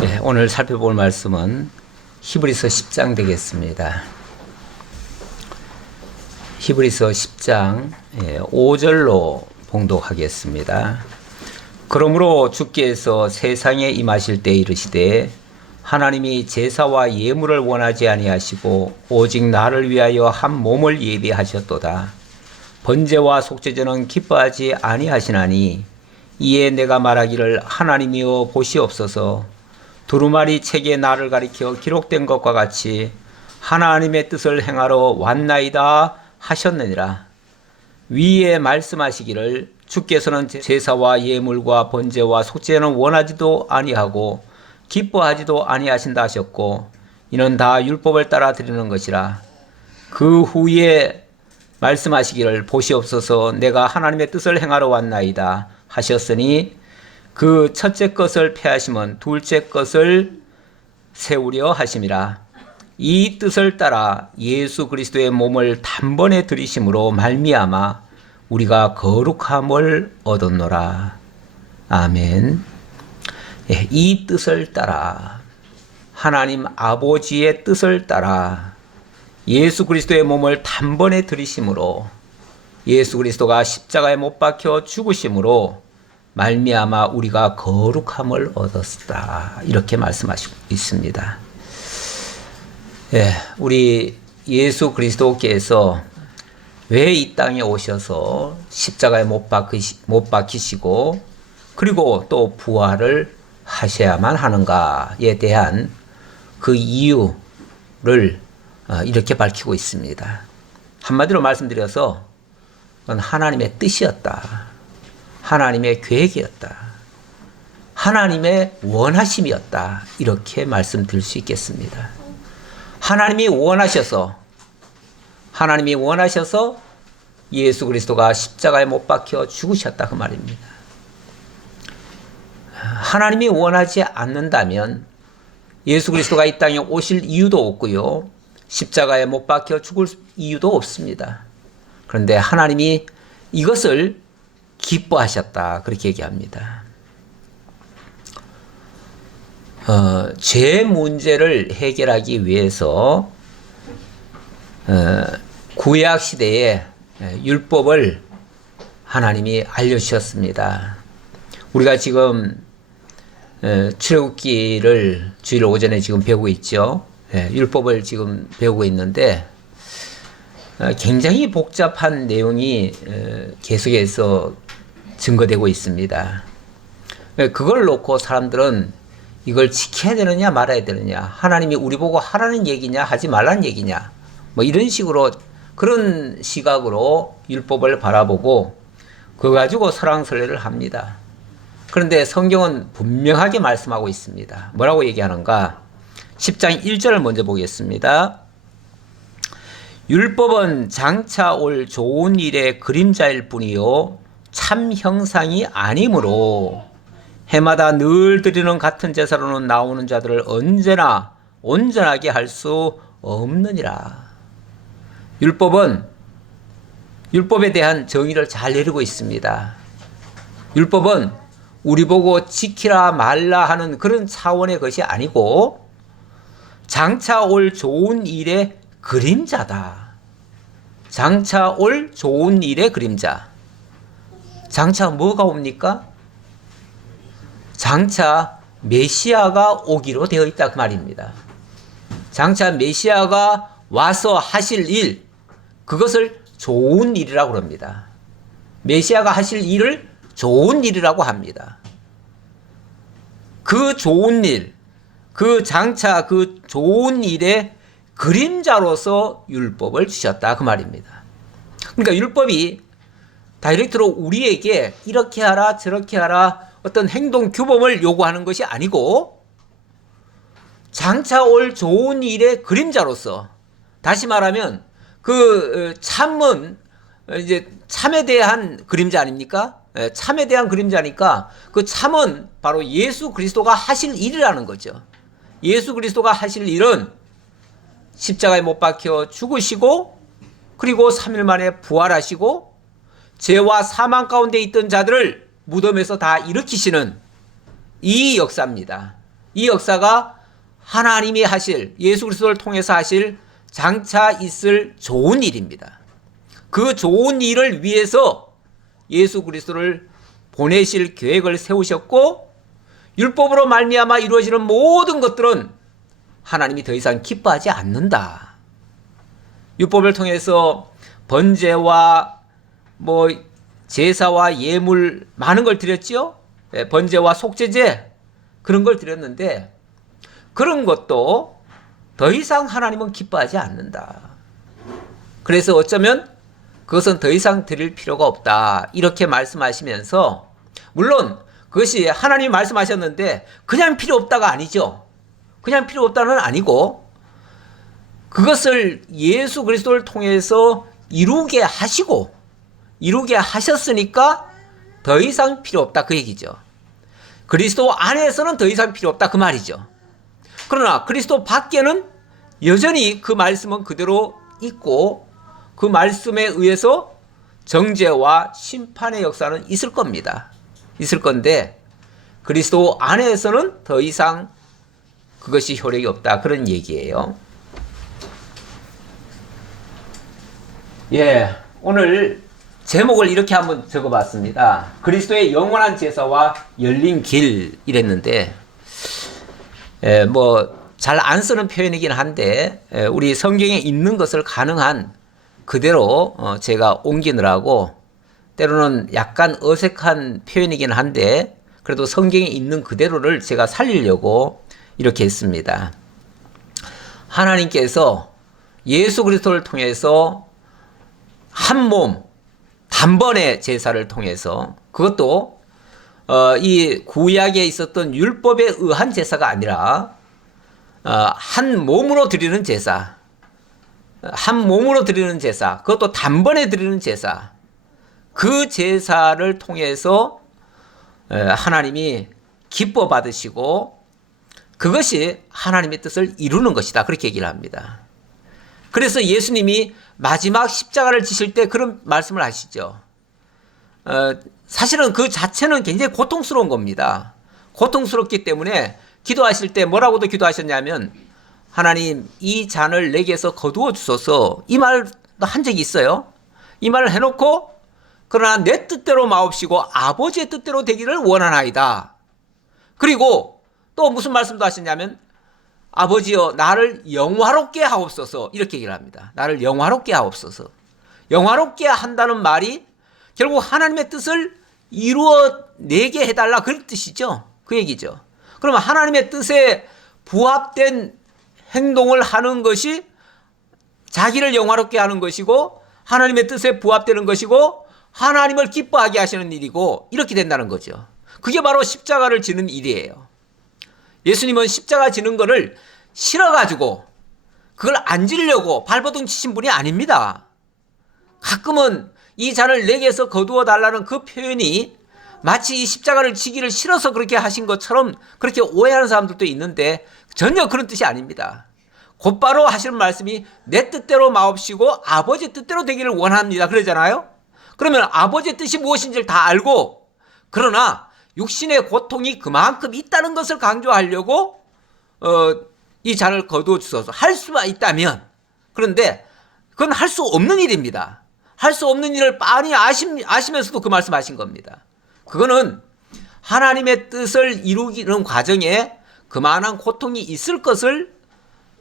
네, 오늘 살펴볼 말씀은 히브리서 10장 되겠습니다. 히브리서 10장 5절로 봉독하겠습니다. 그러므로 주께서 세상에 임하실 때 이르시되 하나님이 제사와 예물을 원하지 아니하시고 오직 나를 위하여 한 몸을 예비하셨도다. 번제와 속죄제는 기뻐하지 아니하시나니 이에 내가 말하기를 하나님이여 보시옵소서. 두루마리 책에 나를 가리켜 기록된 것과 같이 하나님의 뜻을 행하러 왔나이다 하셨느니라. 위에 말씀하시기를 주께서는 제사와 예물과 번제와 속죄는 원하지도 아니하고 기뻐하지도 아니하신다 하셨고 이는 다 율법을 따라 드리는 것이라. 그 후에 말씀하시기를 보시옵소서 내가 하나님의 뜻을 행하러 왔나이다 하셨으니 그 첫째 것을 폐하심은 둘째 것을 세우려 하심이라. 이 뜻을 따라 예수 그리스도의 몸을 단번에 들이심으로 말미암아 우리가 거룩함을 얻었노라. 아멘. 이 뜻을 따라 하나님 아버지의 뜻을 따라 예수 그리스도의 몸을 단번에 들이심으로 예수 그리스도가 십자가에 못 박혀 죽으심으로 말미암아 우리가 거룩함을 얻었다. 이렇게 말씀하시고 있습니다. 우리 예수 그리스도께서 왜 이 땅에 오셔서 십자가에 못 박히시고 그리고 또 부활을 하셔야만 하는가에 대한 그 이유를 이렇게 밝히고 있습니다. 한마디로 말씀드려서 그건 하나님의 뜻이었다. 하나님의 계획이었다. 하나님의 원하심이었다. 이렇게 말씀드릴 수 있겠습니다. 하나님이 원하셔서 예수 그리스도가 십자가에 못 박혀 죽으셨다 그 말입니다. 하나님이 원하지 않는다면 예수 그리스도가 이 땅에 오실 이유도 없고요. 십자가에 못 박혀 죽을 이유도 없습니다. 그런데 하나님이 이것을 기뻐하셨다. 그렇게 얘기합니다. 죄 문제를 해결하기 위해서 구약 시대에 율법을 하나님이 알려주셨습니다. 우리가 지금 출애굽기를 주일 오전에 지금 배우고 있죠. 율법을 지금 배우고 있는데 굉장히 복잡한 내용이 계속해서 증거되고 있습니다. 그걸 놓고 사람들은 이걸 지켜야 되느냐 말아야 되느냐, 하나님이 우리 보고 하라는 얘기냐 하지 말라는 얘기냐, 뭐 이런 식으로 그런 시각으로 율법을 바라보고 그거 가지고 설왕설래를 합니다. 그런데 성경은 분명하게 말씀하고 있습니다. 뭐라고 얘기하는가? 10장 1절을 먼저 보겠습니다. 율법은 장차 올 좋은 일의 그림자일 뿐이요 참 형상이 아니므로 해마다 늘 드리는 같은 제사로는 나오는 자들을 언제나 온전하게 할 수 없느니라. 율법은 율법에 대한 정의를 잘 내리고 있습니다. 율법은 우리 보고 지키라 말라 하는 그런 차원의 것이 아니고 장차 올 좋은 일의 그림자다. 장차 올 좋은 일의 그림자. 장차 뭐가 옵니까? 장차 메시아가 오기로 되어 있다 그 말입니다. 장차 메시아가 와서 하실 일, 그것을 좋은 일이라고 합니다. 메시아가 하실 일을 좋은 일이라고 합니다. 그 좋은 일, 그 장차 그 좋은 일의 그림자로서 율법을 주셨다 그 말입니다. 그러니까 율법이 다이렉트로 우리에게 이렇게 하라 저렇게 하라 어떤 행동 규범을 요구하는 것이 아니고 장차 올 좋은 일의 그림자로서, 다시 말하면 그 참은 이제 참에 대한 그림자 아닙니까? 참에 대한 그림자니까 그 참은 바로 예수 그리스도가 하실 일이라는 거죠. 예수 그리스도가 하실 일은 십자가에 못 박혀 죽으시고 그리고 3일 만에 부활하시고 죄와 사망 가운데 있던 자들을 무덤에서 다 일으키시는 이 역사입니다. 이 역사가 하나님이 하실, 예수 그리스도를 통해서 하실 장차 있을 좋은 일입니다. 그 좋은 일을 위해서 예수 그리스도를 보내실 계획을 세우셨고, 율법으로 말미암아 이루어지는 모든 것들은 하나님이 더 이상 기뻐하지 않는다. 율법을 통해서 번제와 제사와 예물 많은 걸 드렸지요. 번제와 속죄제 그런 걸 드렸는데 그런 것도 더 이상 하나님은 기뻐하지 않는다. 그래서 어쩌면 그것은 더 이상 드릴 필요가 없다. 이렇게 말씀하시면서, 물론 그것이 하나님이 말씀하셨는데 그냥 필요 없다가 아니죠. 그냥 필요 없다는 아니고 그것을 예수 그리스도를 통해서 이루게 하시고 이루게 하셨으니까 더 이상 필요 없다 그 얘기죠. 그리스도 안에서는 더 이상 필요 없다 그 말이죠. 그러나 그리스도 밖에는 여전히 그 말씀은 그대로 있고 그 말씀에 의해서 정죄와 심판의 역사는 있을 겁니다. 있을 건데 그리스도 안에서는 더 이상 그것이 효력이 없다 그런 얘기예요. 오늘 제목을 이렇게 한번 적어봤습니다. 그리스도의 영원한 제사와 열린 길 이랬는데 잘 안 쓰는 표현이긴 한데 우리 성경에 있는 것을 가능한 그대로 제가 옮기느라고 때로는 약간 어색한 표현이긴 한데 그래도 성경에 있는 그대로를 제가 살리려고 이렇게 했습니다. 하나님께서 예수 그리스도를 통해서 한 몸 단번의 제사를 통해서, 그것도 이 구약에 있었던 율법에 의한 제사가 아니라 한 몸으로 드리는 제사, 한 몸으로 드리는 제사, 그것도 단번에 드리는 제사, 그 제사를 통해서 하나님이 기뻐 받으시고 그것이 하나님의 뜻을 이루는 것이다 그렇게 얘기를 합니다. 그래서 예수님이 마지막 십자가를 지실 때 그런 말씀을 하시죠. 사실은 그 자체는 굉장히 고통스러운 겁니다. 고통스럽기 때문에 기도하실 때 뭐라고도 기도하셨냐면, 하나님 이 잔을 내게서 거두어 주소서, 이 말도 한 적이 있어요. 이 말을 해놓고 그러나 내 뜻대로 마옵시고 아버지의 뜻대로 되기를 원하나이다. 그리고 또 무슨 말씀도 하셨냐면, 아버지여 나를 영화롭게 하옵소서, 이렇게 얘기를 합니다. 나를 영화롭게 하옵소서. 영화롭게 한다는 말이 결국 하나님의 뜻을 이루어내게 해달라 그런 뜻이죠. 그 얘기죠. 그러면 하나님의 뜻에 부합된 행동을 하는 것이 자기를 영화롭게 하는 것이고 하나님의 뜻에 부합되는 것이고 하나님을 기뻐하게 하시는 일이고 이렇게 된다는 거죠. 그게 바로 십자가를 지는 일이에요. 예수님은 십자가 지는 거를 싫어가지고 그걸 안 지려고 발버둥 치신 분이 아닙니다. 가끔은 이 잔을 내게서 거두어 달라는 그 표현이 마치 이 십자가를 지기를 싫어서 그렇게 하신 것처럼 그렇게 오해하는 사람들도 있는데 전혀 그런 뜻이 아닙니다. 곧바로 하시는 말씀이 내 뜻대로 마옵시고 아버지 뜻대로 되기를 원합니다 그러잖아요. 그러면 아버지의 뜻이 무엇인지를 다 알고, 그러나 육신의 고통이 그만큼 있다는 것을 강조하려고 이 잔을 거두어 주소서 할 수가 있다면, 그런데 그건 할 수 없는 일입니다. 할 수 없는 일을 빤히 아시면서도 그 말씀하신 겁니다. 그거는 하나님의 뜻을 이루기는 과정에 그만한 고통이 있을 것을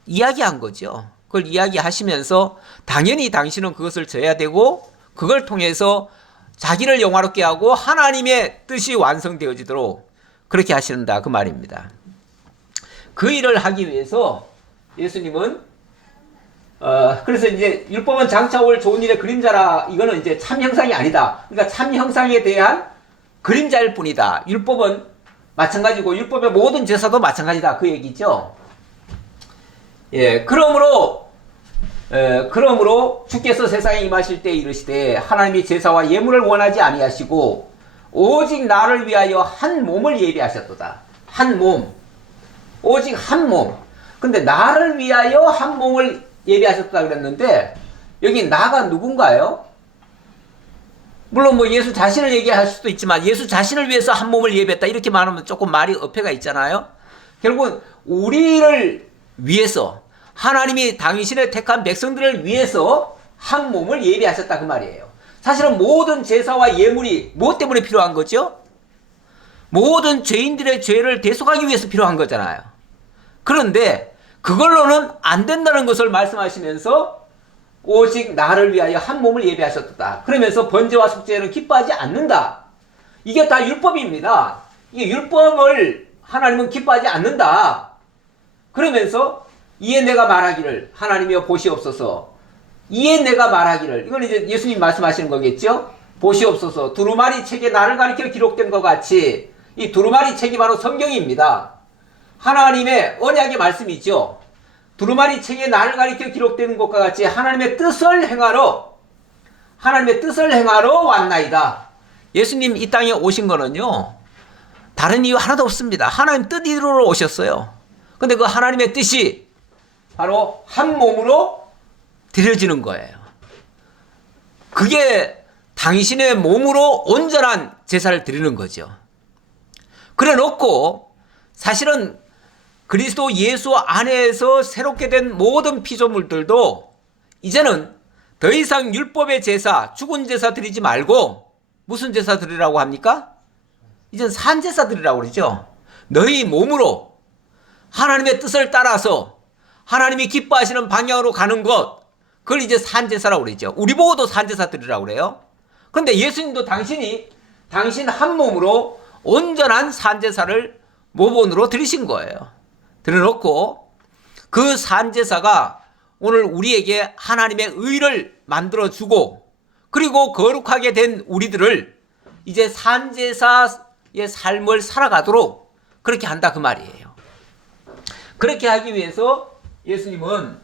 이야기한 거죠. 그걸 이야기하시면서 당연히 당신은 그것을 져야 되고 그걸 통해서 자기를 영화롭게 하고 하나님의 뜻이 완성되어지도록 그렇게 하신다 그 말입니다. 그 일을 하기 위해서 예수님은 그래서 이제 율법은 장차 올 좋은 일의 그림자라, 이거는 이제 참 형상이 아니다. 그러니까 참 형상에 대한 그림자일 뿐이다. 율법은 마찬가지고 율법의 모든 제사도 마찬가지다 그 얘기죠. 그러므로 주께서 세상에 임하실 때 이르시되 하나님이 제사와 예물을 원하지 아니하시고 오직 나를 위하여 한 몸을 예비하셨도다. 한 몸, 오직 한 몸. 근데 나를 위하여 한 몸을 예비하셨다 그랬는데 여기 나가 누군가요? 물론 예수 자신을 얘기할 수도 있지만 예수 자신을 위해서 한 몸을 예비했다 이렇게 말하면 조금 말이 어폐가 있잖아요. 결국은 우리를 위해서 하나님이 당신의 택한 백성들을 위해서 한 몸을 예비하셨다 그 말이에요. 사실은 모든 제사와 예물이 무엇 때문에 필요한 거죠? 모든 죄인들의 죄를 대속하기 위해서 필요한 거잖아요. 그런데 그걸로는 안 된다는 것을 말씀하시면서 오직 나를 위하여 한 몸을 예비하셨다. 그러면서 번제와 속죄는 기뻐하지 않는다. 이게 다 율법입니다. 이 율법을 하나님은 기뻐하지 않는다. 그러면서 이에 내가 말하기를 하나님이여 보시옵소서. 이에 내가 말하기를 이건 이제 예수님 말씀하시는 거겠죠. 보시옵소서. 두루마리 책에 나를 가리켜 기록된 것 같이 이 두루마리 책이 바로 성경입니다. 하나님의 언약의 말씀이죠. 두루마리 책에 나를 가리켜 기록되는 것과 같이 하나님의 뜻을 행하러 왔나이다. 예수님 이 땅에 오신 거는요, 다른 이유 하나도 없습니다. 하나님 뜻 이루러 오셨어요. 근데 그 하나님의 뜻이 바로 한 몸으로 드려지는 거예요. 그게 당신의 몸으로 온전한 제사를 드리는 거죠. 그래 놓고 사실은 그리스도 예수 안에서 새롭게 된 모든 피조물들도 이제는 더 이상 율법의 제사, 죽은 제사 드리지 말고 무슨 제사 드리라고 합니까? 이제는 산제사 드리라고 그러죠. 너희 몸으로 하나님의 뜻을 따라서 하나님이 기뻐하시는 방향으로 가는 것, 그걸 이제 산제사라고 그러죠. 우리 보고도 산제사 드리라고 그래요. 그런데 예수님도 당신 한 몸으로 온전한 산제사를 모본으로 드리신 거예요. 드려놓고 그 산제사가 오늘 우리에게 하나님의 의를 만들어주고 그리고 거룩하게 된 우리들을 이제 산제사의 삶을 살아가도록 그렇게 한다 그 말이에요. 그렇게 하기 위해서 예수님은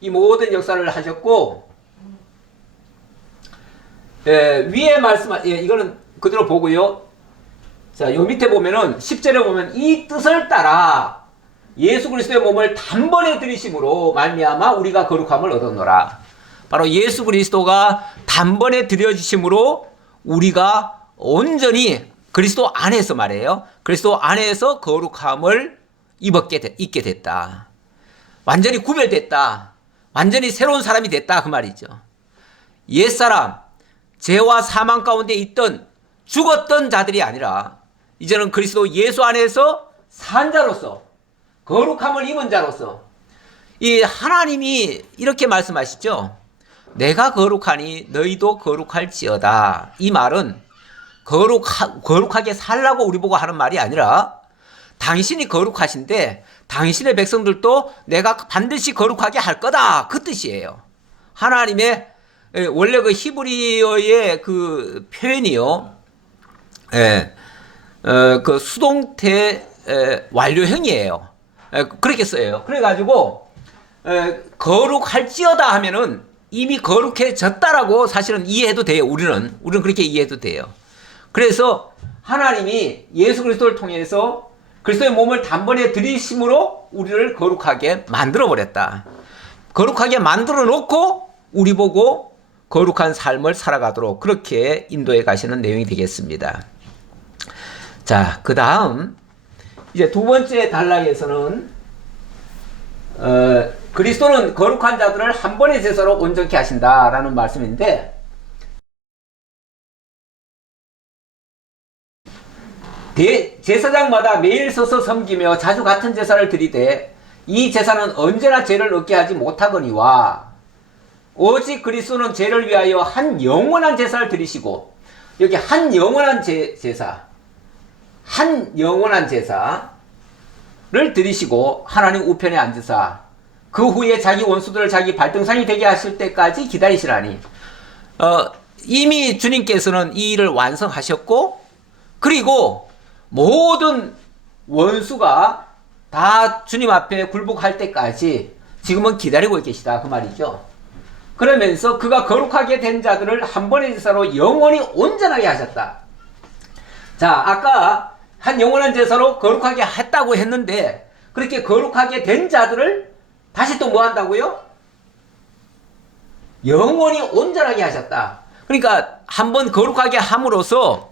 이 모든 역사를 하셨고, 위에 이거는 그대로 보고요. 자, 요 밑에 보면은 10절에 보면 이 뜻을 따라 예수 그리스도의 몸을 단번에 드리심으로 말미암아 우리가 거룩함을 얻었노라. 바로 예수 그리스도가 단번에 드려지심으로 우리가 온전히 그리스도 안에서 말이에요. 그리스도 안에서 거룩함을 입게 됐다. 완전히 구별됐다. 완전히 새로운 사람이 됐다 그 말이죠. 옛사람, 죄와 사망 가운데 있던 죽었던 자들이 아니라 이제는 그리스도 예수 안에서 산 자로서 거룩함을 입은 자로서 이 하나님이 이렇게 말씀하시죠. 내가 거룩하니 너희도 거룩할지어다. 이 말은 거룩하게 살라고 우리 보고 하는 말이 아니라 당신이 거룩하신데 당신의 백성들도 내가 반드시 거룩하게 할 거다. 그 뜻이에요. 하나님의 원래 그 히브리어의 그 표현이요. 그 수동태 완료형이에요. 그렇게 써요. 그래가지고 거룩할지어다 하면은 이미 거룩해졌다라고 사실은 이해해도 돼요. 우리는 그렇게 이해해도 돼요. 그래서 하나님이 예수 그리스도를 통해서 그리스도의 몸을 단번에 들이심으로 우리를 거룩하게 만들어버렸다. 거룩하게 만들어 놓고 우리 보고 거룩한 삶을 살아가도록 그렇게 인도해 가시는 내용이 되겠습니다. 자, 그 다음 이제 두 번째 단락에서는 그리스도는 거룩한 자들을 한 번의 제사로 온전케 하신다라는 말씀인데, 제사장마다 매일 서서 섬기며 자주 같은 제사를 드리되 이 제사는 언제나 죄를 얻게 하지 못하거니와 오직 그리스도는 죄를 위하여 한 영원한 제사를 드리시고, 여기 한 영원한 한 영원한 제사를 드리시고 하나님 우편에 앉으사 그 후에 자기 원수들을 자기 발등상이 되게 하실 때까지 기다리시라니. 이미 주님께서는 이 일을 완성하셨고 그리고 모든 원수가 다 주님 앞에 굴복할 때까지 지금은 기다리고 계시다 그 말이죠. 그러면서 그가 거룩하게 된 자들을 한 번의 제사로 영원히 온전하게 하셨다. 자, 아까 한 영원한 제사로 거룩하게 했다고 했는데 그렇게 거룩하게 된 자들을 다시 또 뭐 한다고요? 영원히 온전하게 하셨다. 그러니까 한번 거룩하게 함으로써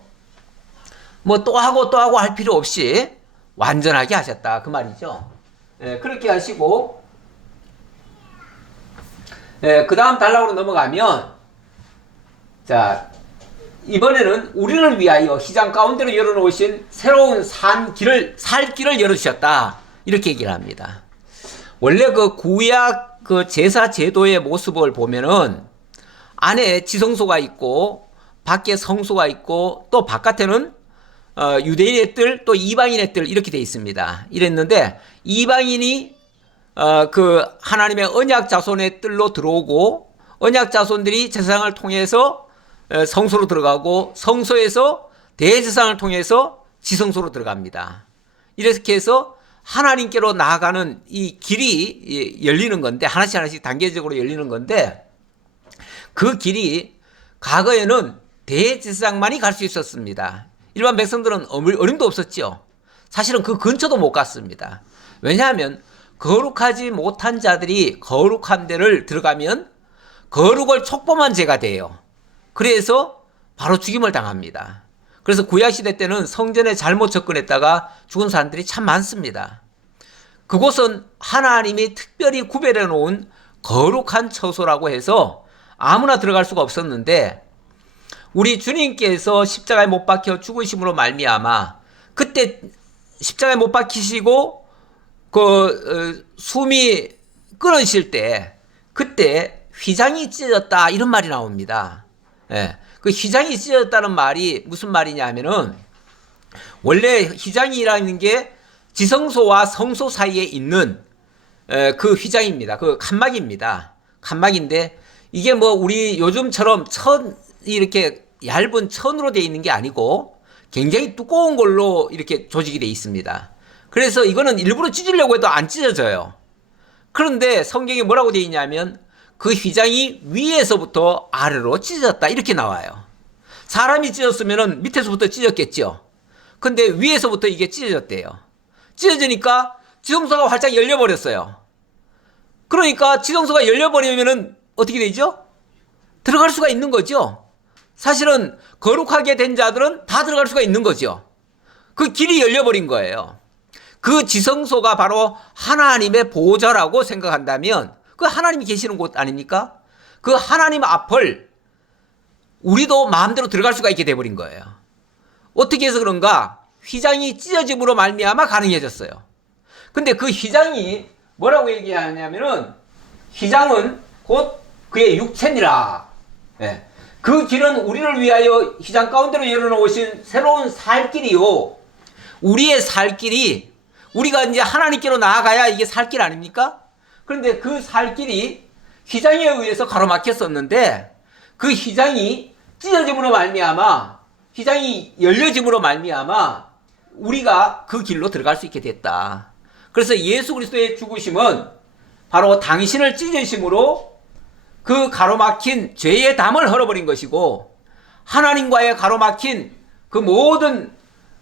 뭐 또 하고 할 필요 없이 완전하게 하셨다 그 말이죠. 그렇게 하시고 그 다음 단락으로 넘어가면 자 이번에는 우리를 위하여 휘장 가운데로 열어놓으신 새로운 살 길을 열어주셨다 이렇게 얘기를 합니다. 원래 그 구약 그 제사 제도의 모습을 보면은 안에 지성소가 있고 밖에 성소가 있고 또 바깥에는 유대인의 뜰 또 이방인의 뜰 이렇게 돼 있습니다. 이랬는데 이방인이 그 하나님의 언약 자손의 뜰로 들어오고 언약 자손들이 제사장을 통해서 성소로 들어가고 성소에서 대제사장을 통해서 지성소로 들어갑니다. 이렇게 해서 하나님께로 나아가는 이 길이 열리는 건데 하나씩 하나씩 단계적으로 열리는 건데 그 길이 과거에는 대제사장만이 갈 수 있었습니다. 일반 백성들은 어림도 없었죠. 사실은 그 근처도 못 갔습니다. 왜냐하면 거룩하지 못한 자들이 거룩한 데를 들어가면 거룩을 촉범한 죄가 돼요. 그래서 바로 죽임을 당합니다. 그래서 구약시대 때는 성전에 잘못 접근했다가 죽은 사람들이 참 많습니다. 그곳은 하나님이 특별히 구별해 놓은 거룩한 처소라고 해서 아무나 들어갈 수가 없었는데 우리 주님께서 십자가에 못 박혀 죽으심으로 말미암아 그때 십자가에 못 박히시고 숨이 끊어질 때 그때 휘장이 찢어졌다 이런 말이 나옵니다. 그 휘장이 찢어졌다는 말이 무슨 말이냐 하면은 원래 휘장이라는 게 지성소와 성소 사이에 있는 그 휘장입니다. 그 칸막입니다. 칸막인데 이게 뭐 우리 요즘처럼 이렇게 얇은 천으로 되어 있는 게 아니고 굉장히 두꺼운 걸로 이렇게 조직이 되어 있습니다. 그래서 이거는 일부러 찢으려고 해도 안 찢어져요. 그런데 성경에 뭐라고 되어 있냐면 그 휘장이 위에서부터 아래로 찢어졌다 이렇게 나와요. 사람이 찢었으면 밑에서부터 찢었겠죠. 근데 위에서부터 이게 찢어졌대요. 찢어지니까 지성소가 활짝 열려버렸어요. 그러니까 지성소가 열려버리면 어떻게 되죠? 들어갈 수가 있는 거죠. 사실은 거룩하게 된 자들은 다 들어갈 수가 있는 거죠. 그 길이 열려버린 거예요. 그 지성소가 바로 하나님의 보좌라고 생각한다면 그 하나님이 계시는 곳 아닙니까? 그 하나님 앞을 우리도 마음대로 들어갈 수가 있게 돼버린 거예요. 어떻게 해서 그런가? 휘장이 찢어짐으로 말미암아 가능해졌어요. 근데 그 휘장이 뭐라고 얘기하냐면은 휘장은 곧 그의 육체니라. 그 길은 우리를 위하여 휘장 가운데로 열어놓으신 새로운 살 길이요. 우리의 살 길이 우리가 이제 하나님께로 나아가야 이게 살 길 아닙니까? 그런데 그 살 길이 휘장에 의해서 가로막혔었는데 그 휘장이 찢어짐으로 말미암아 휘장이 열려짐으로 말미암아 우리가 그 길로 들어갈 수 있게 됐다. 그래서 예수 그리스도의 죽으심은 바로 당신을 찢으심으로 그 가로막힌 죄의 담을 헐어버린 것이고 하나님과의 가로막힌 그 모든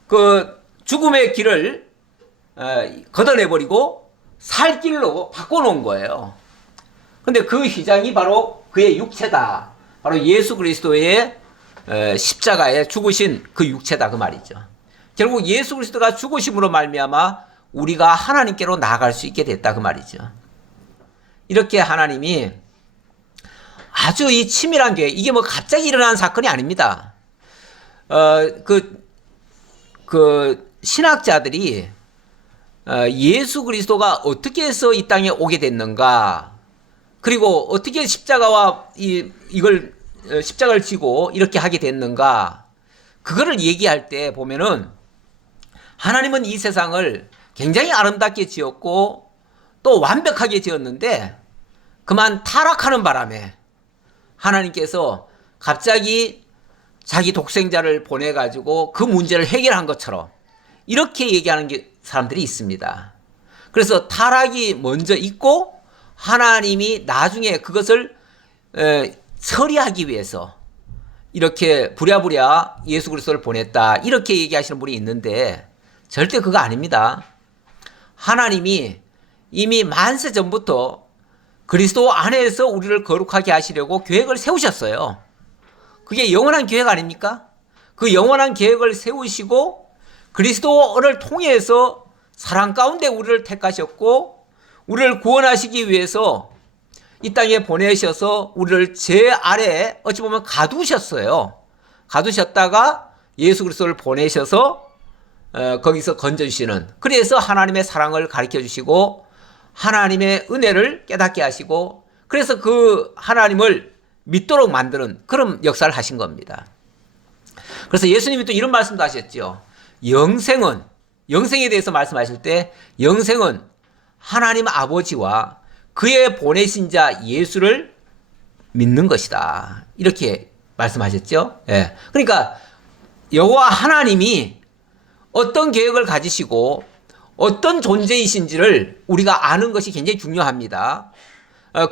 그 죽음의 길을 걷어내버리고 살 길로 바꿔놓은 거예요. 근데 그 휘장이 바로 그의 육체다. 바로 예수 그리스도의 십자가에 죽으신 그 육체다 그 말이죠. 결국 예수 그리스도가 죽으심으로 말미암아 우리가 하나님께로 나아갈 수 있게 됐다 그 말이죠. 이렇게 하나님이 아주 이 치밀한 계획, 이게 뭐 갑자기 일어난 사건이 아닙니다. 신학자들이 예수 그리스도가 어떻게 해서 이 땅에 오게 됐는가, 그리고 어떻게 십자가와 이걸 십자가를 지고 이렇게 하게 됐는가, 그거를 얘기할 때 보면은 하나님은 이 세상을 굉장히 아름답게 지었고 또 완벽하게 지었는데 그만 타락하는 바람에 하나님께서 갑자기 자기 독생자를 보내가지고 그 문제를 해결한 것처럼 이렇게 얘기하는 사람들이 있습니다. 그래서 타락이 먼저 있고 하나님이 나중에 그것을 처리하기 위해서 이렇게 부랴부랴 예수 그리스도를 보냈다 이렇게 얘기하시는 분이 있는데 절대 그거 아닙니다. 하나님이 이미 만세 전부터 그리스도 안에서 우리를 거룩하게 하시려고 계획을 세우셨어요. 그게 영원한 계획 아닙니까? 그 영원한 계획을 세우시고 그리스도를 통해서 사랑 가운데 우리를 택하셨고 우리를 구원하시기 위해서 이 땅에 보내셔서 우리를 제 아래 어찌 보면 가두셨어요. 가두셨다가 예수 그리스도를 보내셔서 거기서 건져주시는, 그래서 하나님의 사랑을 가르쳐 주시고 하나님의 은혜를 깨닫게 하시고 그래서 그 하나님을 믿도록 만드는 그런 역사를 하신 겁니다. 그래서 예수님이 또 이런 말씀도 하셨죠. 영생에 대해서 말씀하실 때 영생은 하나님 아버지와 그의 보내신 자 예수를 믿는 것이다, 이렇게 말씀하셨죠. 예. 그러니까 여호와 하나님이 어떤 계획을 가지시고 어떤 존재이신지를 우리가 아는 것이 굉장히 중요합니다.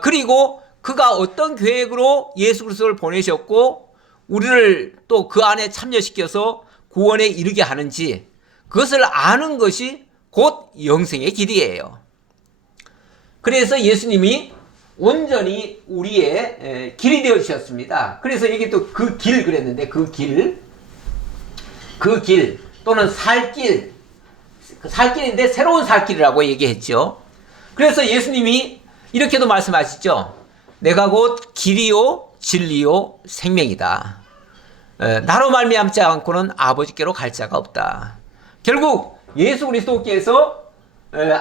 그리고 그가 어떤 계획으로 예수 그리스도를 보내셨고 우리를 또 그 안에 참여시켜서 구원에 이르게 하는지 그것을 아는 것이 곧 영생의 길이에요. 그래서 예수님이 온전히 우리의 길이 되어 주셨습니다. 그래서 여기 또 그 길 그랬는데 그 길 또는 살길인데 새로운 살길이라고 얘기했죠. 그래서 예수님이 이렇게도 말씀하시죠. 내가 곧 길이요 진리요 생명이다. 나로 말미암지 않고는 아버지께로 갈 자가 없다. 결국 예수 그리스도께서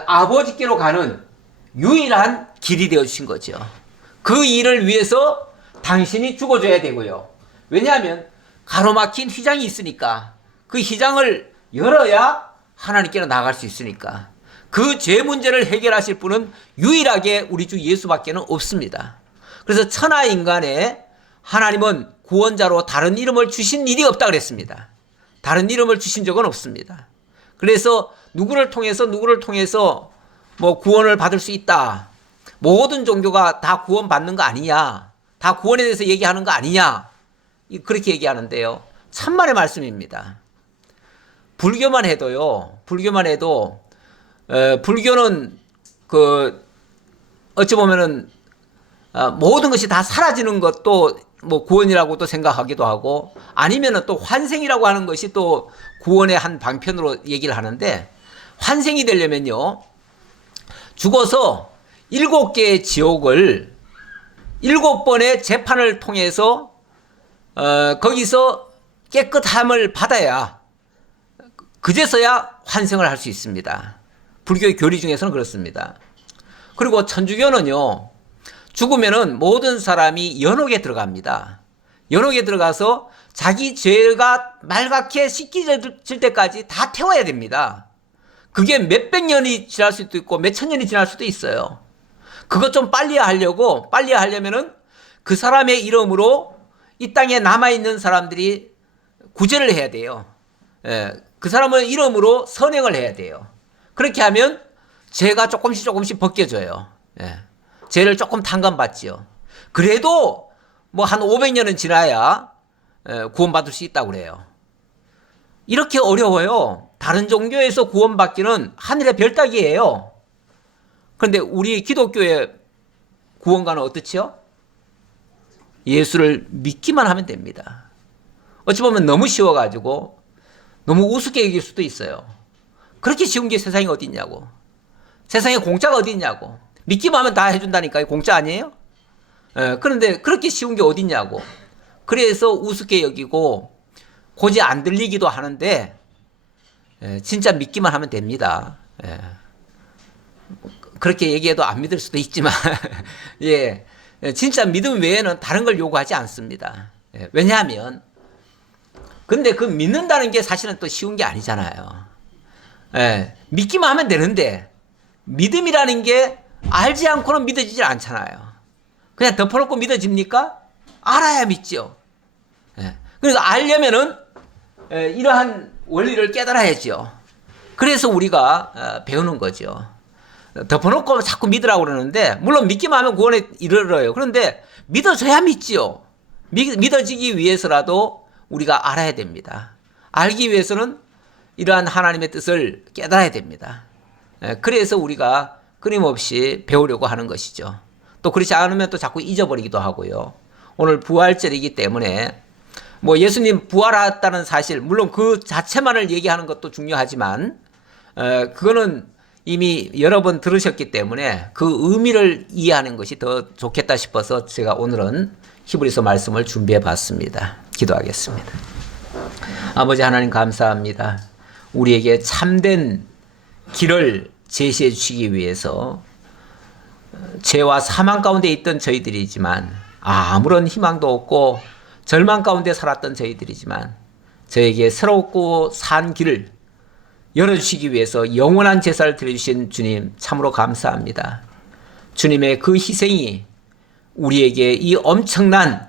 아버지께로 가는 유일한 길이 되어주신 거죠. 그 일을 위해서 당신이 죽어줘야 되고요. 왜냐하면 가로막힌 휘장이 있으니까 그 휘장을 열어야 하나님께로 나갈 수 있으니까 그 죄 문제를 해결하실 분은 유일하게 우리 주 예수밖에는 없습니다. 그래서 천하 인간에 하나님은 구원자로 다른 이름을 주신 일이 없다 그랬습니다. 다른 이름을 주신 적은 없습니다. 그래서 누구를 통해서 뭐 구원을 받을 수 있다. 모든 종교가 다 구원받는 거 아니냐. 다 구원에 대해서 얘기하는 거 아니냐. 그렇게 얘기하는데요. 천만의 말씀입니다. 불교만 해도 불교는 어찌 보면은 모든 것이 다 사라지는 것도 뭐 구원이라고도 생각하기도 하고 아니면은 또 환생이라고 하는 것이 또 구원의 한 방편으로 얘기를 하는데, 환생이 되려면요 죽어서 7개의 지옥을 7번의 재판을 통해서 거기서 깨끗함을 받아야 그제서야 환생을 할 수 있습니다. 불교의 교리 중에서는 그렇습니다. 그리고 천주교는요 죽으면은 모든 사람이 연옥에 들어갑니다. 연옥에 들어가서 자기 죄가 말갛게 씻겨질 때까지 다 태워야 됩니다. 그게 몇백 년이 지날 수도 있고 몇천 년이 지날 수도 있어요. 그것 좀 빨리 하려면은 그 사람의 이름으로 이 땅에 남아있는 사람들이 구제를 해야 돼요. 그 사람의 이름으로 선행을 해야 돼요. 그렇게 하면 죄가 조금씩 벗겨져요. 죄를 조금 탕감받지요. 그래도 뭐 한 500년은 지나야 구원받을 수 있다고 그래요. 이렇게 어려워요. 다른 종교에서 구원받기는 하늘의 별 따기예요. 그런데 우리 기독교의 구원과는 어떻죠? 예수를 믿기만 하면 됩니다. 어찌 보면 너무 쉬워가지고 너무 우습게 여길 수도 있어요. 그렇게 쉬운 게 세상에 어디 있냐고. 세상에 공짜가 어디 있냐고. 믿기만 하면 다 해준다니까요. 공짜 아니에요? 그런데 그렇게 쉬운 게 어디 있냐고. 그래서 우습게 여기고 고지 안 들리기도 하는데 진짜 믿기만 하면 됩니다. 그렇게 얘기해도 안 믿을 수도 있지만 예, 진짜 믿음 외에는 다른 걸 요구하지 않습니다. 왜냐하면 근데 그 믿는다는 게 사실은 또 쉬운 게 아니잖아요. 믿기만 하면 되는데 믿음이라는 게 알지 않고는 믿어지질 않잖아요. 그냥 덮어놓고 믿어집니까? 알아야 믿죠. 그래서 알려면은 이러한 원리를 깨달아야죠. 그래서 우리가 배우는 거죠. 덮어놓고 자꾸 믿으라고 그러는데 물론 믿기만 하면 구원에 이르러요. 그런데 믿어져야 믿지요. 믿어지기 위해서라도 우리가 알아야 됩니다. 알기 위해서는 이러한 하나님의 뜻을 깨달아야 됩니다. 그래서 우리가 끊임없이 배우려고 하는 것이죠. 또 그렇지 않으면 또 자꾸 잊어버리기도 하고요. 오늘 부활절이기 때문에 뭐 예수님 부활했다는 사실, 물론 그 자체만을 얘기하는 것도 중요하지만 그거는 이미 여러 번 들으셨기 때문에 그 의미를 이해하는 것이 더 좋겠다 싶어서 제가 오늘은 히브리서 말씀을 준비해 봤습니다. 기도하겠습니다. 아버지 하나님 감사합니다. 우리에게 참된 길을 제시해 주시기 위해서 죄와 사망 가운데 있던 저희들이지만 아무런 희망도 없고 절망 가운데 살았던 저희들이지만 저에게 새롭고 산 길을 열어주시기 위해서 영원한 제사를 드려주신 주님 참으로 감사합니다. 주님의 그 희생이 우리에게 이 엄청난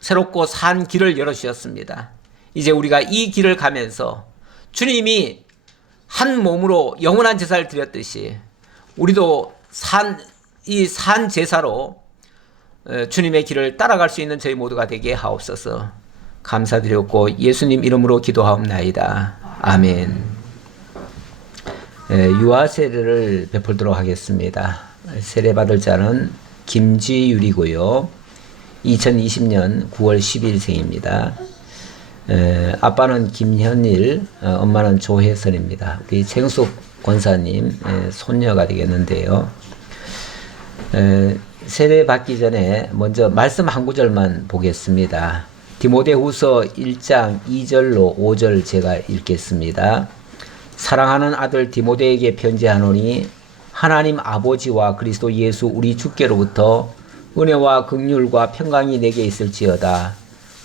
새롭고 산 길을 열어주셨습니다. 이제 우리가 이 길을 가면서 주님이 한 몸으로 영원한 제사를 드렸듯이 우리도 이 산 제사로 주님의 길을 따라갈 수 있는 저희 모두가 되게 하옵소서. 감사드렸고 예수님 이름으로 기도하옵나이다. 아멘. 유아 세례를 베풀도록 하겠습니다. 세례받을 자는 김지율이고요. 2020년 9월 10일생입니다. 아빠는 김현일, 엄마는 조혜선입니다. 우리 최영숙 권사님 손녀가 되겠는데요. 세례 받기 전에 먼저 말씀 한 구절만 보겠습니다. 디모데후서 1장 2절로 5절 제가 읽겠습니다. 사랑하는 아들 디모데에게 편지하노니 하나님 아버지와 그리스도 예수 우리 주께로부터 은혜와 긍휼과 평강이 내게 있을지어다.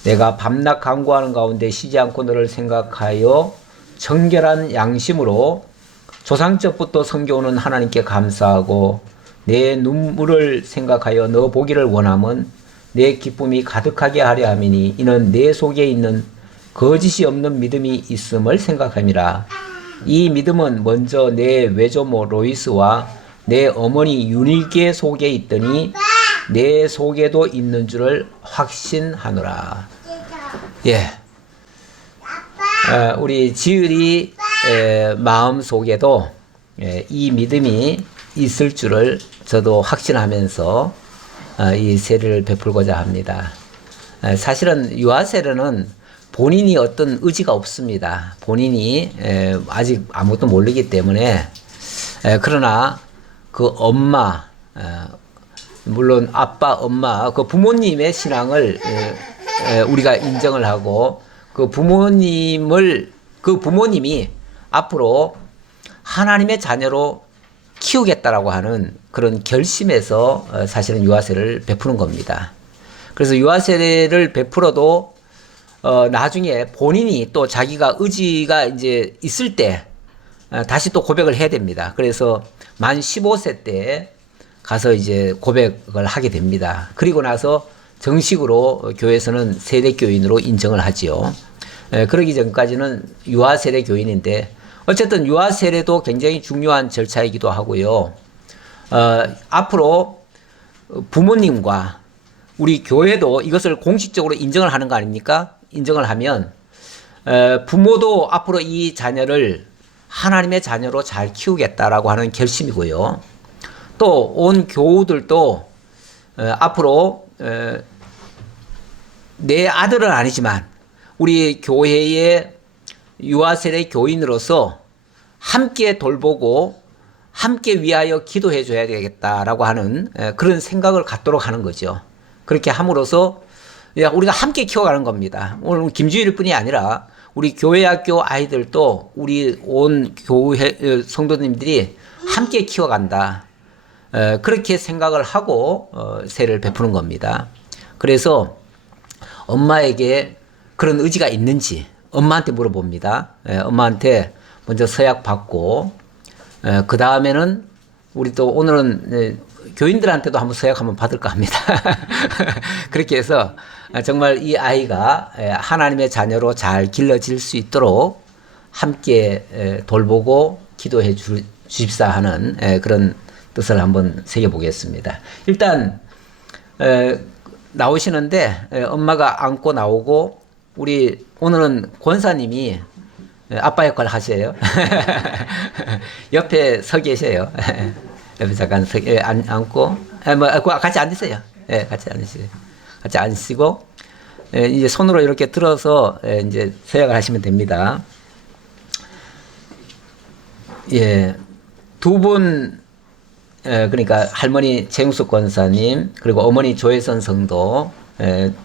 내가 밤낮 간구하는 가운데 쉬지 않고 너를 생각하여 정결한 양심으로 조상적부터 섬겨오는 하나님께 감사하고 내 눈물을 생각하여 너 보기를 원함은 내 기쁨이 가득하게 하려 함이니 이는 내 속에 있는 거짓이 없는 믿음이 있음을 생각함이라. 이 믿음은 먼저 내 외조모 로이스와 내 어머니 유닐게 속에 있더니 내 속에도 있는 줄을 확신하노라. 예, 우리 지율이 마음 속에도 이 믿음이 있을 줄을 저도 확신하면서 이 세례를 베풀고자 합니다. 사실은 유아 세례는 본인이 어떤 의지가 없습니다. 본인이 아직 아무것도 모르기 때문에 그러나 그 엄마 물론 아빠, 엄마, 그 부모님의 신앙을 우리가 인정을 하고 그 부모님이 앞으로 하나님의 자녀로 키우겠다라고 하는 그런 결심에서 사실은 유아세례를 베푸는 겁니다. 그래서 유아세례를 베풀어도 나중에 본인이 또 자기가 의지가 이제 있을 때 다시 또 고백을 해야 됩니다. 그래서 만 15세 때 가서 이제 고백을 하게 됩니다. 그리고 나서 정식으로 교회에서는 세례교인으로 인정을 하지요. 그러기 전까지는 유아세례 교인인데 어쨌든 유아세례도 굉장히 중요한 절차이기도 하고요. 앞으로 부모님과 우리 교회도 이것을 공식적으로 인정을 하는 거 아닙니까? 인정을 하면 부모도 앞으로 이 자녀를 하나님의 자녀로 잘 키우겠다라고 하는 결심이고요. 또 온 교우들도 앞으로 내 아들은 아니지만 우리 교회의 유아세례 교인으로서 함께 돌보고 함께 위하여 기도해 줘야 되겠다라고 하는 그런 생각을 갖도록 하는 거죠. 그렇게 함으로써 우리가 함께 키워가는 겁니다. 오늘 김주일 뿐이 아니라 우리 교회 학교 아이들도 우리 온 교회 성도님들이 함께 키워간다. 그렇게 생각을 하고 세례를 베푸는 겁니다. 그래서 엄마에게 그런 의지가 있는지 엄마한테 물어봅니다. 엄마한테 먼저 서약 받고 그 다음에는 우리 또 오늘은 교인들한테도 한번 서약 한번 받을까 합니다. 그렇게 해서 정말 이 아이가 하나님의 자녀로 잘 길러질 수 있도록 함께 돌보고 기도해 주십사 하는 그런 뜻을 한번 새겨보겠습니다. 일단 나오시는데 엄마가 안고 나오고 우리 오늘은 권사님이 아빠 역할 하세요. 옆에 서 계세요. 옆에 잠깐 앉고 같이 앉으세요. 같이 앉으세요. 같이 앉으시고 이제 손으로 이렇게 들어서 이제 서약을 하시면 됩니다. 예, 두 분, 그러니까 할머니 최영숙 권사님 그리고 어머니 조혜선 성도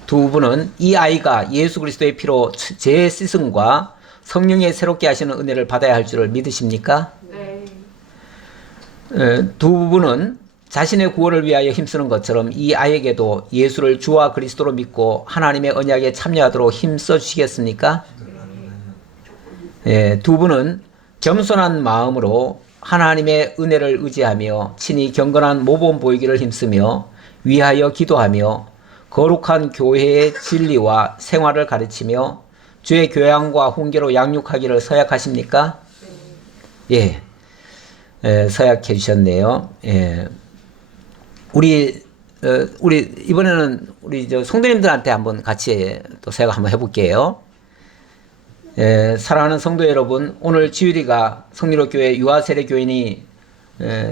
두 분은 이 아이가 예수 그리스도의 피로 죄 씻음과 성령의 새롭게 하시는 은혜를 받아야 할 줄을 믿으십니까? 네. 두 분은 자신의 구원을 위하여 힘쓰는 것처럼 이 아이에게도 예수를 주와 그리스도로 믿고 하나님의 언약에 참여하도록 힘써 주시겠습니까? 두 분은 겸손한 마음으로 하나님의 은혜를 의지하며 친히 경건한 모범 보이기를 힘쓰며 위하여 기도하며 거룩한 교회의 진리와 생활을 가르치며 주의 교양과 훈계로 양육하기를 서약하십니까? 예, 서약해 주셨네요. 우리 이번에는 우리 성도님들한테 한번 같이 또 서약 한번 해볼게요. 사랑하는 성도 여러분, 오늘 지율이가 성리로교회 유아세례 교인이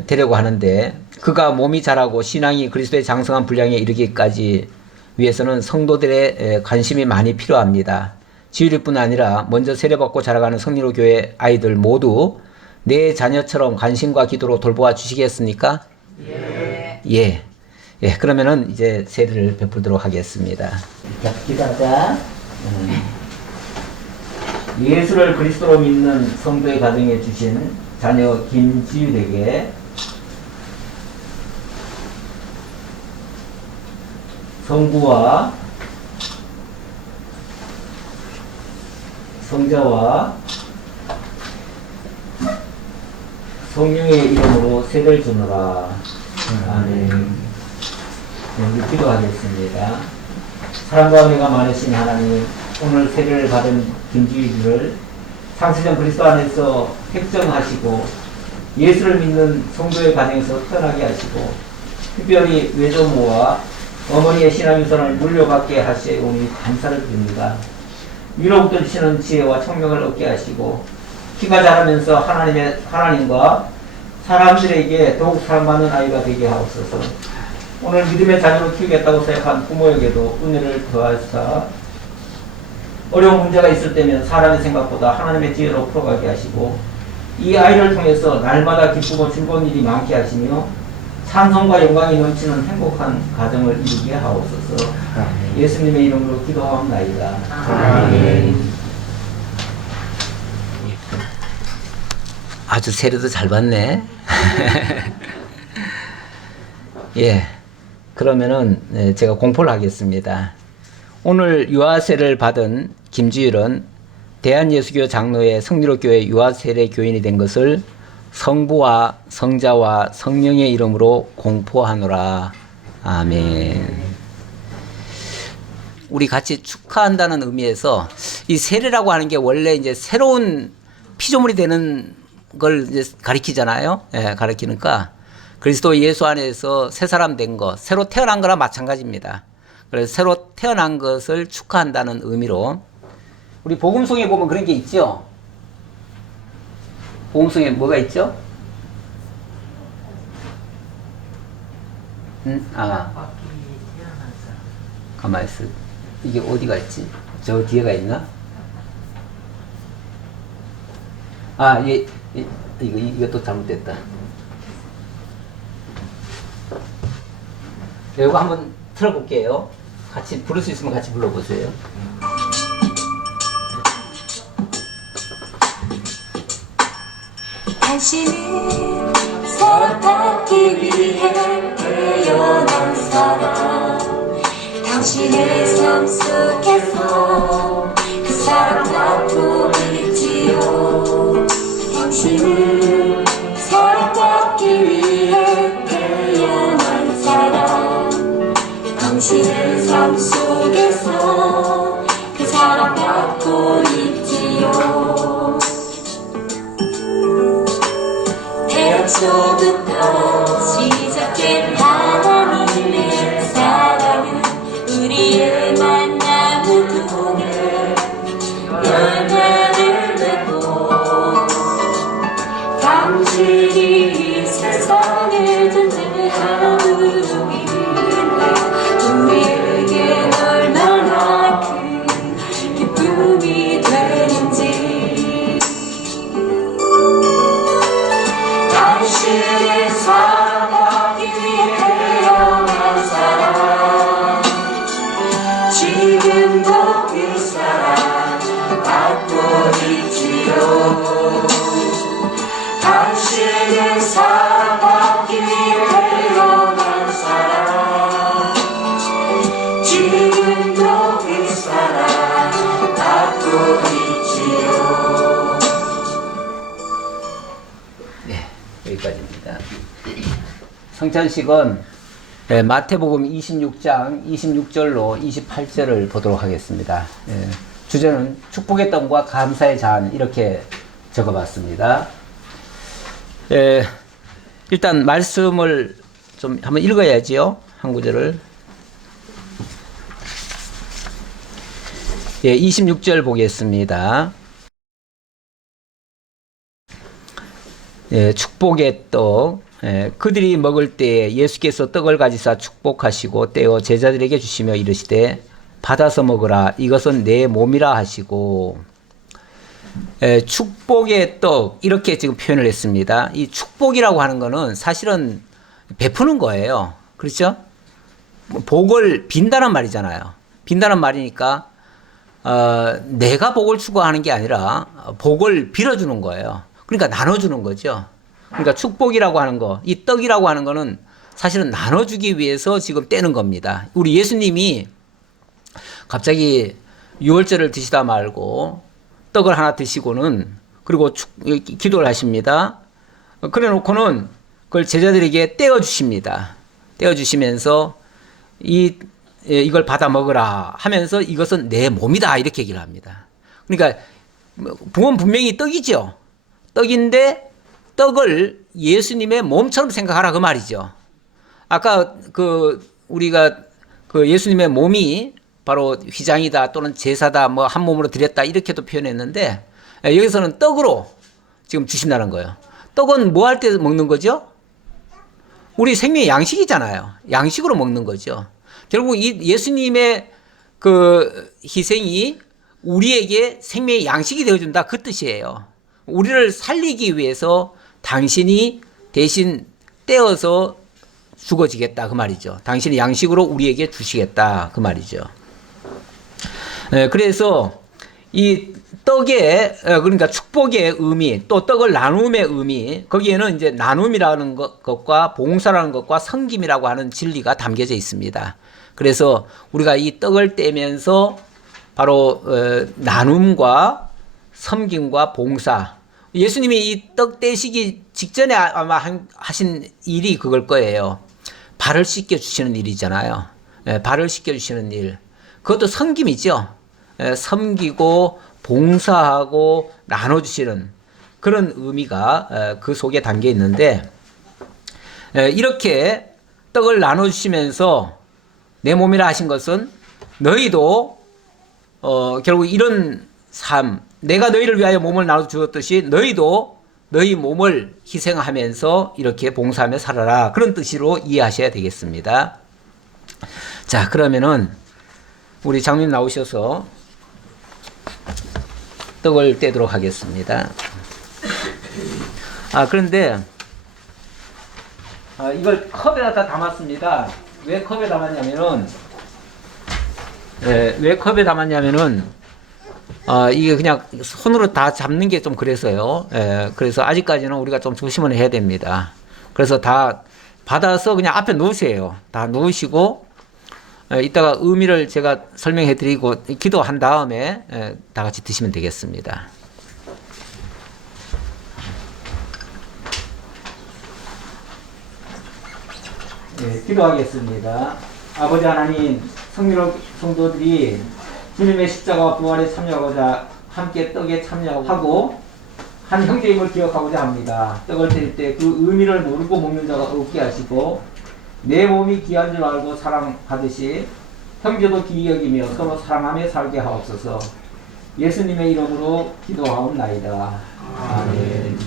되려고 하는데 그가 몸이 자라고 신앙이 그리스도의 장성한 분량에 이르기까지 위해서는 성도들의 관심이 많이 필요합니다. 지율이뿐 아니라 먼저 세례받고 자라가는 성리로교회 아이들 모두 내 자녀처럼 관심과 기도로 돌보아 주시겠습니까? 예. 그러면은 이제 세례를 베풀도록 하겠습니다. 기도하자. 예수를 그리스도로 믿는 성도의 가정에 주신 자녀 김지율에게 성부와 성자와 성령의 이름으로 세례를 주노라. 아멘. 우리 기도하겠습니다. 사랑과 은혜가 많으신 하나님, 오늘 세례를 받은 김지율을 창세전 그리스도 안에서 획정하시고 예수를 믿는 성도의 가정에서 태어나게 하시고 특별히 외조모와 어머니의 신앙 유산을 물려받게 하시오니 감사를 드립니다. 위로부터 주시는 지혜와 청명을 얻게 하시고 키가 자라면서 하나님과 사람들에게 더욱 사랑받는 아이가 되게 하옵소서. 오늘 믿음의 자녀로 키우겠다고 생각한 부모에게도 은혜를 더하사 어려운 문제가 있을 때면 사람의 생각보다 하나님의 지혜로 풀어가게 하시고 이 아이를 통해서 날마다 기쁘고 즐거운 일이 많게 하시며 찬송과 영광이 넘치는 행복한 가정을 이루게 하옵소서. 예수님의 이름으로 기도하옵나이다. 아멘. 아주 세례도 잘 받네. 예. 그러면은 제가 공포를 하겠습니다. 오늘 유아세례를 받은 김지율은 대한예수교 장로회 성리로교회 유아세례 교인이 된 것을 성부와 성자와 성령의 이름으로 공포하노라. 아멘. 우리 같이 축하한다는 의미에서 이 세례라고 하는 게 원래 이제 새로운 피조물이 되는 걸 이제 가리키잖아요. 가리키니까 그리스도 예수 안에서 새 사람 된 것, 새로 태어난 거랑 마찬가지입니다. 그래서 새로 태어난 것을 축하한다는 의미로 우리 복음송에 보면 그런 게 있죠. 복음송에 뭐가 있죠? 가만히 있어. 이게 어디가 있지? 저 뒤에가 있나? 이것도 잘못됐다. 이거 한번 틀어볼게요. 같이 부를 수 있으면 같이 불러보세요. 당신은 사랑받기 위해 태어난 사람, 당신의 삶 속에서 그 사랑받고 있지요. 당신은 사랑받기 위해 태어난 사람, 당신의 삶 속에서 그 사랑받고 있지요. 태초부터 시작된 하나님의 사랑은 우리의 만남을 통해 열매를 맺고 성찬식은 마태복음 26장 26절로 28절을 보도록 하겠습니다. 주제는 축복의 떡과 감사의 잔 이렇게 적어봤습니다. 일단 말씀을 좀 한번 읽어야지요. 한 구절을. 26절 보겠습니다. 축복의 떡. 그들이 먹을 때에 예수께서 떡을 가지사 축복하시고 떼어 제자들에게 주시며 이르시되 받아서 먹으라 이것은 내 몸이라 하시고, 축복의 떡 이렇게 지금 표현을 했습니다. 이 축복이라고 하는 거는 사실은 베푸는 거예요. 그렇죠? 복을 빈다는 말이잖아요. 빈다는 말이니까 내가 복을 추구하는 게 아니라 복을 빌어주는 거예요. 그러니까 나눠주는 거죠. 그러니까 축복이라고 하는 거, 이 떡이라고 하는 거는 사실은 나눠주기 위해서 지금 떼는 겁니다. 우리 예수님이 갑자기 유월절을 드시다 말고 떡을 하나 드시고는 그리고 기도를 하십니다. 그래 놓고는 그걸 제자들에게 떼어 주십니다. 떼어 주시면서 이걸 받아 먹으라 하면서 이것은 내 몸이다 이렇게 얘기를 합니다. 그러니까 부은 분명히 떡이죠. 떡인데 떡을 예수님의 몸처럼 생각하라 그 말이죠. 아까 우리가 예수님의 몸이 바로 휘장이다 또는 제사다 뭐 한 몸으로 드렸다 이렇게도 표현했는데, 여기서는 떡으로 지금 주신다는 거예요. 떡은 뭐 할 때 먹는 거죠? 우리 생명의 양식이잖아요. 양식으로 먹는 거죠. 결국 이 예수님의 희생이 우리에게 생명의 양식이 되어준다 그 뜻이에요. 우리를 살리기 위해서 당신이 대신 떼어서 죽어지겠다 그 말이죠. 당신이 양식으로 우리에게 주시겠다 그 말이죠. 그래서 이 떡의 그러니까 축복의 의미 또 떡을 나눔의 의미, 거기에는 이제 나눔이라는 것과 봉사라는 것과 섬김이라고 하는 진리가 담겨져 있습니다. 그래서 우리가 이 떡을 떼면서 바로 나눔과 섬김과 봉사, 예수님이 이 떡 떼시기 직전에 아마 하신 일이 그걸 거예요. 발을 씻겨 주시는 일이잖아요. 발을 씻겨 주시는 일, 그것도 섬김이죠. 섬기고 봉사하고 나눠주시는 그런 의미가 그 속에 담겨 있는데, 이렇게 떡을 나눠주시면서 내 몸이라 하신 것은 너희도 결국 이런 삶, 내가 너희를 위하여 몸을 나눠주었듯이 너희도 너희 몸을 희생하면서 이렇게 봉사하며 살아라, 그런 뜻으로 이해하셔야 되겠습니다. 자, 그러면은 우리 장로님 나오셔서 떡을 떼도록 하겠습니다. 그런데 이걸 컵에다 다 담았습니다. 왜 컵에 담았냐면은 이게 그냥 손으로 다 잡는 게 좀 그래서요. 그래서 아직까지는 우리가 좀 조심을 해야 됩니다. 그래서 다 받아서 그냥 앞에 놓으세요. 다 놓으시고 이따가 의미를 제가 설명해 드리고 기도한 다음에 다 같이 드시면 되겠습니다. 기도하겠습니다. 아버지 하나님, 성민호 성도들이 주님의 십자가와 부활에 참여하고자 함께 떡에 참여하고 한 형제임을 기억하고자 합니다. 떡을 뗄 때 그 의미를 모르고 먹는 자가 없게 하시고 내 몸이 귀한 줄 알고 사랑하듯이 형제도 귀히 여기며 서로 사랑하며 살게 하옵소서. 예수님의 이름으로 기도하옵나이다. 아멘.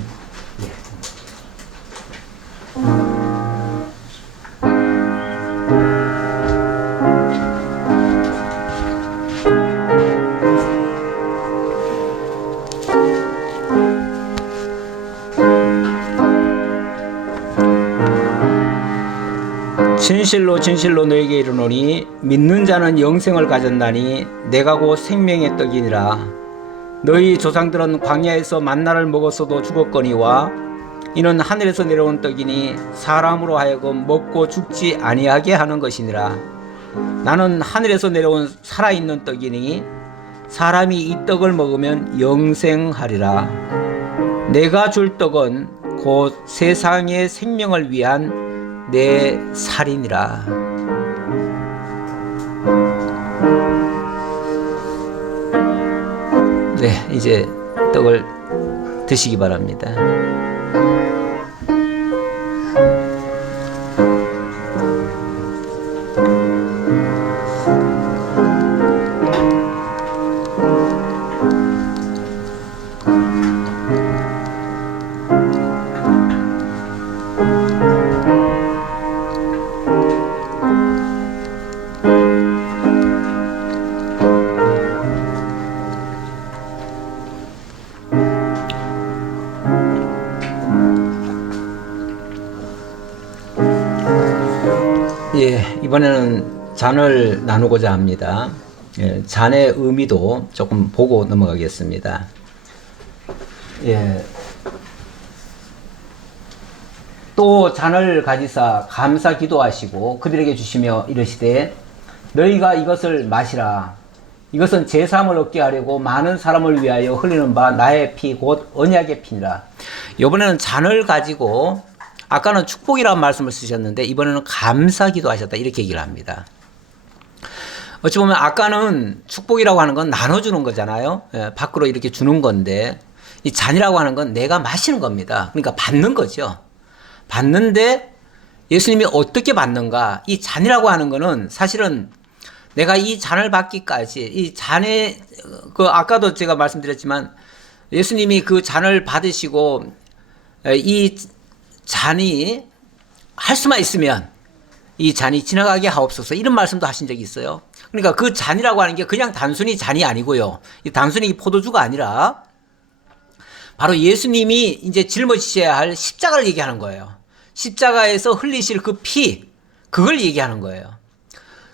진실로 진실로 너에게 이르노니 믿는 자는 영생을 가졌나니 내가 곧 생명의 떡이니라. 너희 조상들은 광야에서 만나를 먹었어도 죽었거니와 이는 하늘에서 내려온 떡이니 사람으로 하여금 먹고 죽지 아니하게 하는 것이니라. 나는 하늘에서 내려온 살아있는 떡이니 사람이 이 떡을 먹으면 영생하리라. 내가 줄 떡은 곧 세상의 생명을 위한 내 살이니라. 네, 이제 떡을 드시기 바랍니다. 예, 이번에는 잔을 나누고자 합니다. 예, 잔의 의미도 조금 보고 넘어가겠습니다. 예, 또 잔을 가지사 감사 기도하시고 그들에게 주시며 이르시되 너희가 이것을 마시라. 이것은 제사함을 얻게 하려고 많은 사람을 위하여 흘리는 바 나의 피 곧 언약의 피니라. 이번에는 잔을 가지고 아까는 축복이라는 말씀을 쓰셨는데 이번에는 감사기도 하셨다 이렇게 얘기를 합니다. 어찌 보면 아까는 축복이라고 하는 건 나눠주는 거잖아요. 예, 밖으로 이렇게 주는 건데 이 잔이라고 하는 건 내가 마시는 겁니다. 그러니까 받는 거죠. 받는데 예수님이 어떻게 받는가? 이 잔이라고 하는 거는 사실은 내가 이 잔을 받기까지 이 잔에 그 아까도 제가 말씀드렸지만 예수님이 그 잔을 받으시고 이 잔이 할 수만 있으면 이 잔이 지나가게 하옵소서 이런 말씀도 하신 적이 있어요. 그러니까 그 잔이라고 하는 게 그냥 단순히 잔이 아니고요. 이 단순히 포도주가 아니라 바로 예수님이 이제 짊어지셔야 할 십자가를 얘기하는 거예요. 십자가에서 흘리실 그 피, 그걸 얘기하는 거예요.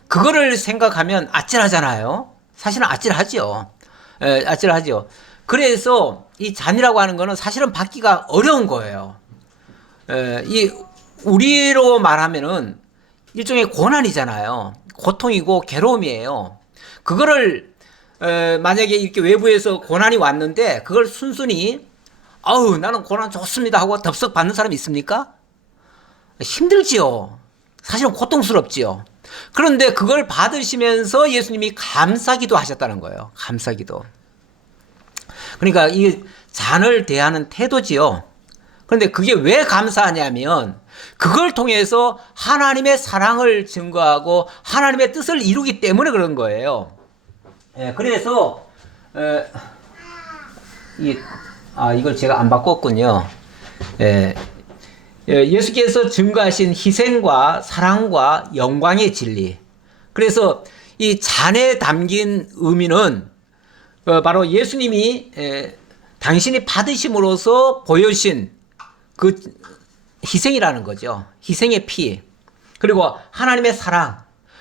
그거를 생각하면 아찔하잖아요. 사실은 아찔하죠. 아찔하죠. 그래서 이 잔이라고 하는 거는 사실은 받기가 어려운 거예요. 이 우리로 말하면은 일종의 고난이잖아요. 고통이고 괴로움이에요. 그거를 만약에 이렇게 외부에서 고난이 왔는데 그걸 순순히 아우 나는 고난 좋습니다 하고 덥석 받는 사람이 있습니까? 힘들지요. 사실은 고통스럽지요. 그런데 그걸 받으시면서 예수님이 감사기도 하셨다는 거예요. 감사기도. 그러니까 이 잔을 대하는 태도지요. 그런데 그게 왜 감사하냐면 그걸 통해서 하나님의 사랑을 증거하고 하나님의 뜻을 이루기 때문에 그런 거예요. 예, 그래서 이걸 제가 안 바꿨군요. 예수께서 증거하신 희생과 사랑과 영광의 진리. 그래서 이 잔에 담긴 의미는 바로 예수님이 당신이 받으심으로써 보여주신 그 희생이라는 거죠. 희생의 피. 그리고 하나님의 사랑.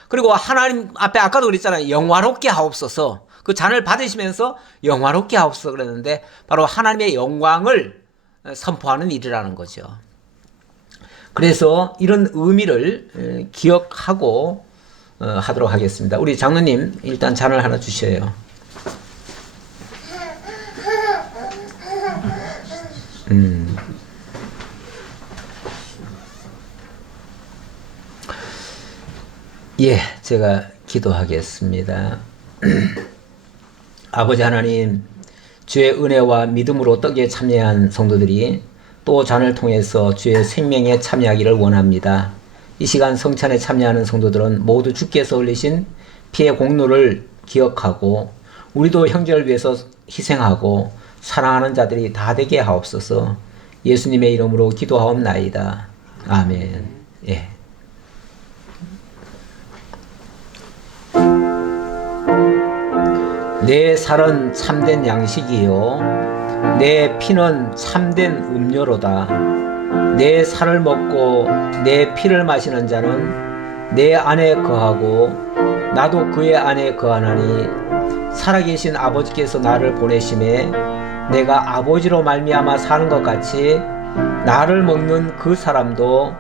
그리고 하나님 앞에 아까도 그랬잖아요. 영화롭게 하옵소서. 그 잔을 받으시면서 영화롭게 하옵소서 그랬는데 바로 하나님의 영광을 선포하는 일이라는 거죠. 그래서 이런 의미를 기억하고 하도록 하겠습니다. 우리 장로님 일단 잔을 하나 주셔요. 예, 제가 기도하겠습니다. 아버지 하나님, 주의 은혜와 믿음으로 떡에 참여한 성도들이 또 잔을 통해서 주의 생명에 참여하기를 원합니다. 이 시간 성찬에 참여하는 성도들은 모두 주께서 흘리신 피의 공로를 기억하고 우리도 형제를 위해서 희생하고 사랑하는 자들이 다 되게 하옵소서. 예수님의 이름으로 기도하옵나이다. 아멘. 예. 내 살은 참된 양식이요 내 피는 참된 음료로다. 내 살을 먹고 내 피를 마시는 자는 내 안에 거하고 나도 그의 안에 거하나니 살아계신 아버지께서 나를 보내심에 내가 아버지로 말미암아 사는 것 같이 나를 먹는 그 사람도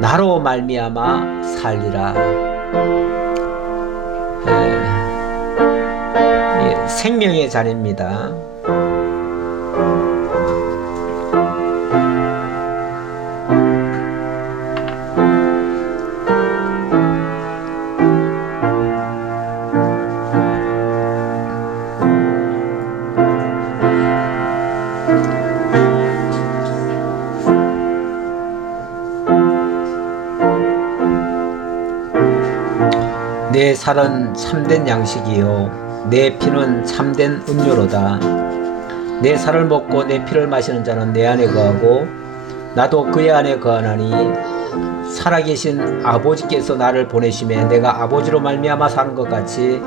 나로 말미암아 살리라. 생명의 잔입니다. 내 살은 참된 양식이요 내 피는 참된 음료로다. 내 살을 먹고 내 피를 마시는 자는 내 안에 거하고 나도 그의 안에 거하나니 살아계신 아버지께서 나를 보내심에 내가 아버지로 말미암아 사는 것 같이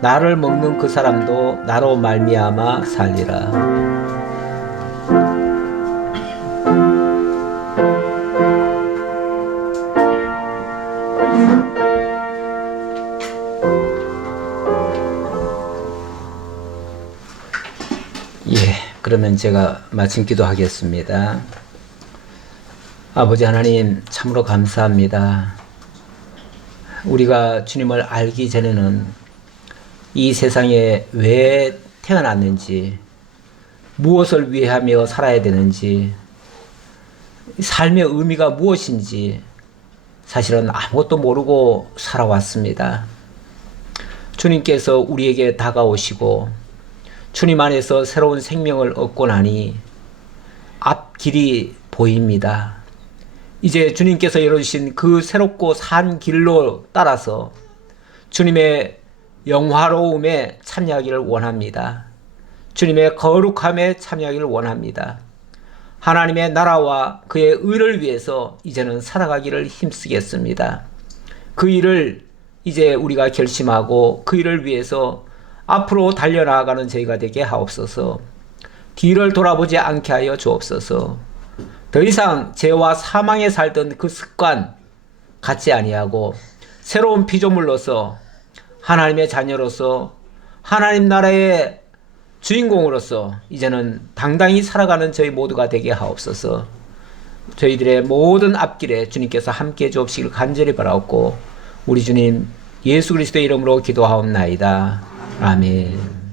나를 먹는 그 사람도 나로 말미암아 살리라. 그러면 제가 마침 기도하겠습니다. 아버지 하나님 참으로 감사합니다. 우리가 주님을 알기 전에는 이 세상에 왜 태어났는지, 무엇을 위하며 살아야 되는지, 삶의 의미가 무엇인지 사실은 아무것도 모르고 살아왔습니다. 주님께서 우리에게 다가오시고 주님 안에서 새로운 생명을 얻고 나니 앞길이 보입니다. 이제 주님께서 열어주신 그 새롭고 산 길로 따라서 주님의 영화로움에 참여하기를 원합니다. 주님의 거룩함에 참여하기를 원합니다. 하나님의 나라와 그의 의를 위해서 이제는 살아가기를 힘쓰겠습니다. 그 일을 이제 우리가 결심하고 그 일을 위해서 앞으로 달려나가는 저희가 되게 하옵소서. 뒤를 돌아보지 않게 하여 주옵소서. 더 이상 죄와 사망에 살던 그 습관 갖지 아니하고 새로운 피조물로서 하나님의 자녀로서 하나님 나라의 주인공으로서 이제는 당당히 살아가는 저희 모두가 되게 하옵소서. 저희들의 모든 앞길에 주님께서 함께해 주옵시길 간절히 바라옵고 우리 주님 예수 그리스도의 이름으로 기도하옵나이다. 아멘.